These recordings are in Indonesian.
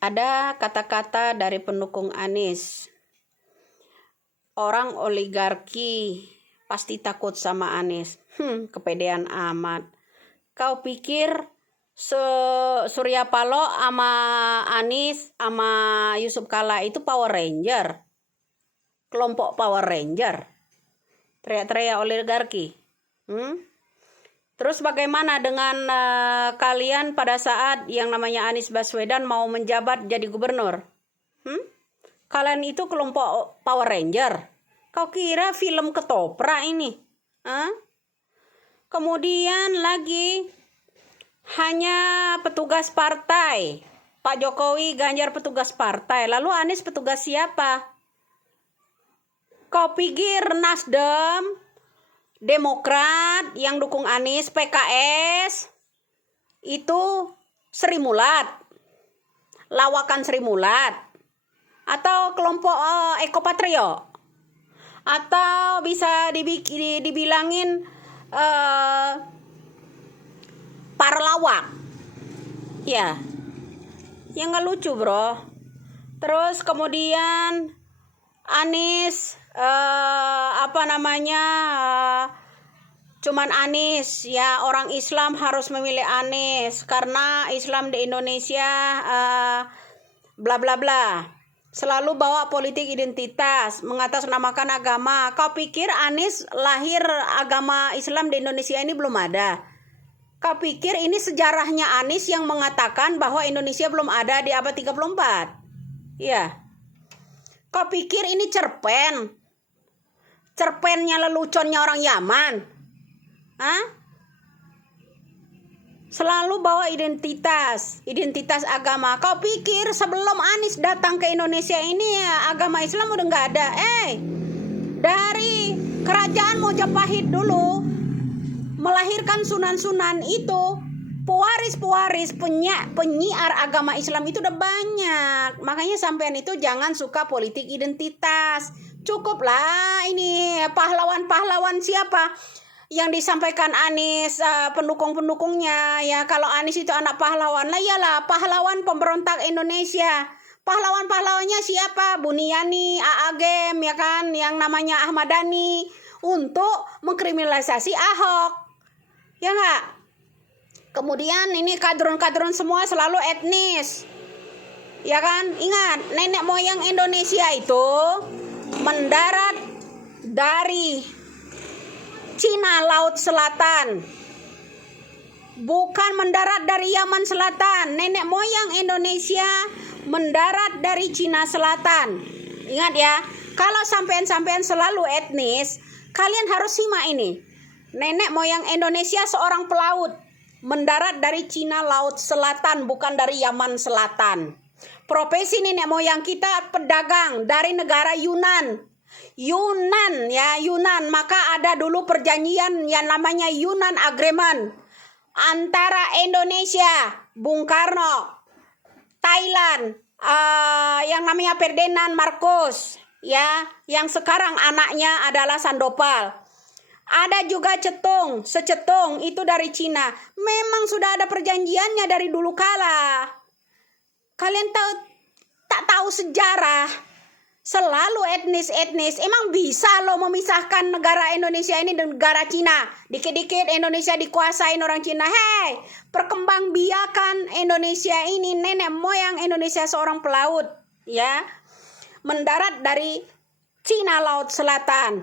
Ada kata-kata dari pendukung Anies, orang oligarki pasti takut sama Anies. Kepedean amat. Kau pikir Surya Paloh sama Anies sama Yusuf Kala itu Power Ranger? Kelompok Power Ranger? Teriak-teriak oligarki. Terus bagaimana dengan kalian pada saat yang namanya Anies Baswedan mau menjabat jadi gubernur? Kalian itu kelompok Power Ranger? Kau kira film ketoprak ini? Kemudian lagi hanya petugas partai. Pak Jokowi, Ganjar petugas partai. Lalu Anies petugas siapa? Kau pikir Nasdem, Demokrat yang dukung Anies, PKS itu Sri Mulat, lawakan Sri Mulat, atau kelompok Ekopatrio, atau bisa dibilangin para lawak, ya, yang nggak lucu bro. Terus kemudian Anies cuman Anies ya, orang Islam harus memilih Anies karena Islam di Indonesia bla bla bla. Selalu bawa politik identitas, mengatasnamakan agama. Kau pikir Anies lahir agama Islam di Indonesia ini belum ada? Kau pikir ini sejarahnya Anies yang mengatakan bahwa Indonesia belum ada di abad 34? Iya. Kau pikir ini cerpennya leluconnya orang Yaman? Selalu bawa identitas agama. Kau pikir sebelum Anies datang ke Indonesia ini agama Islam udah nggak ada? Dari kerajaan Mojopahit dulu melahirkan sunan-sunan itu, pewaris penyiar agama Islam itu udah banyak. Makanya sampean itu jangan suka politik identitas. Cukuplah ini pahlawan siapa yang disampaikan Anies, pendukung-pendukungnya ya. Kalau Anies itu anak pahlawan, lah iyalah pahlawan pemberontak Indonesia. Pahlawan-pahlawannya siapa? Buniani, Aagem ya kan, yang namanya Ahmad Dhani untuk mengkriminalisasi Ahok. Ya enggak? Kemudian ini kadrun-kadrun semua selalu etnis. Ya kan? Ingat, nenek moyang Indonesia itu mendarat dari Cina Laut Selatan. Bukan mendarat dari Yaman Selatan. Nenek moyang Indonesia mendarat dari Cina Selatan. Ingat ya, kalau sampean selalu etnis, kalian harus simak ini. Nenek moyang Indonesia seorang pelaut, mendarat dari Cina Laut Selatan, bukan dari Yaman Selatan. Profesi nenek moyang kita pedagang dari negara Yunan. Maka ada dulu perjanjian yang namanya Yunan Agreement antara Indonesia, Bung Karno, Thailand, yang namanya Ferdinand Marcos, ya, yang sekarang anaknya adalah Sandopal. Ada juga Secetung itu dari Cina. Memang sudah ada perjanjiannya dari dulu kala. Kalian tak tahu sejarah? Selalu etnis. Emang bisa lo memisahkan negara Indonesia ini dan negara Cina? Dikit-dikit Indonesia dikuasain orang Cina. Perkembangbiakan Indonesia ini, nenek moyang Indonesia seorang pelaut, ya, mendarat dari Cina Laut Selatan,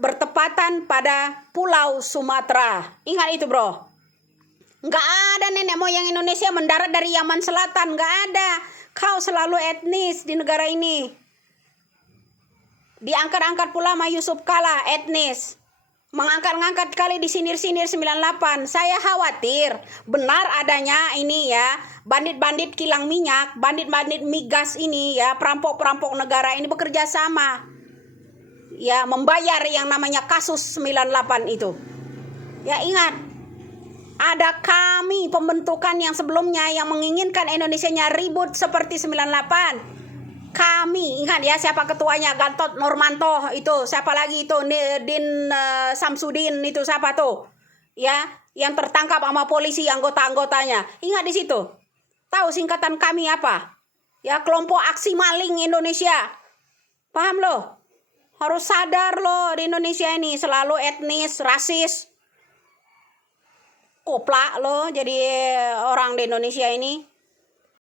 bertepatan pada Pulau Sumatera. Ingat itu bro. Nggak ada nenek moyang Indonesia mendarat dari Yaman Selatan. Nggak ada. Kau selalu etnis di negara ini. Diangkat-angkat pula sama Yusuf Kala, etnis. Mengangkat-ngangkat kali di sinir-sinir 98. Saya khawatir benar adanya ini ya, bandit-bandit kilang minyak, bandit-bandit migas ini ya, perampok-perampok negara ini bekerja sama. Ya, membayar yang namanya kasus 98 itu. Ya, ingat, ada kami pembentukan yang sebelumnya yang menginginkan Indonesianya ribut seperti 98. Kami, ingat ya siapa ketuanya, Gatot Nurmanto itu, siapa lagi itu, Din Samsudin itu siapa tuh? Ya, yang tertangkap sama polisi anggota-anggotanya. Ingat di situ. Tahu singkatan kami apa? Ya kelompok aksi maling Indonesia. Paham lo? Harus sadar lo, di Indonesia ini selalu etnis, rasis. Koplak lo jadi orang di Indonesia ini.